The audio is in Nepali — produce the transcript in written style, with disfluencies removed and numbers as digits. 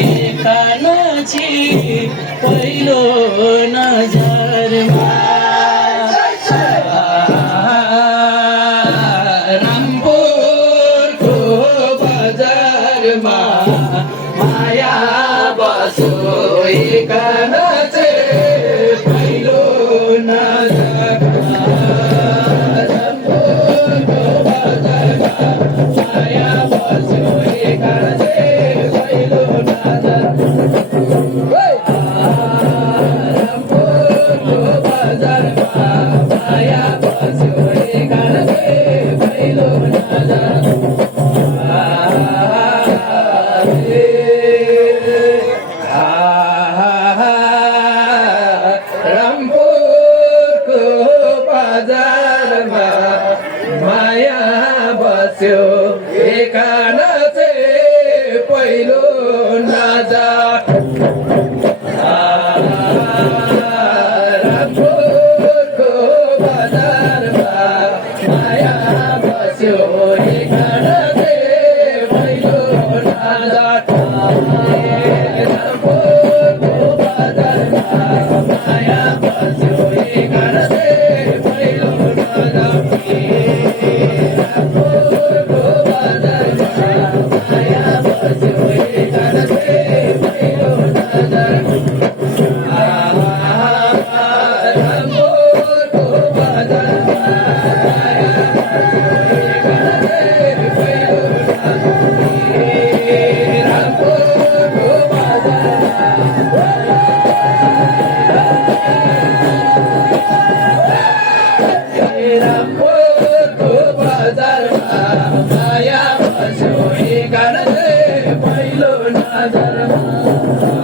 एकानाची पहिलो नजरमा रामपुरको बजारमा माया बसो एकानाची पहिलो नजरमा रामपुरको बजारमा माया बसो एकानाची पहिलो नजरमा रामपुरको बजारमा माया बसो एकानाची पहिलो नजरमा रामपुरको बजारमा माया बस्यो एकानाची पहिलो नजर रामपुरको बजारमा माया बस्यो एकानाची पहिलो नजर रामपुरको बजारमा माया बस्यो एकानाची पहिलो नजर रामपुरको बजारमा माया बस्यो एकानाची पहिलो नजर रामपुरको बजारमा माया बस्यो एकानाची पहिलो नजर रामपुरको रामपुरको बजारमा माया बस्यो एकानाची पहिलो नजरमा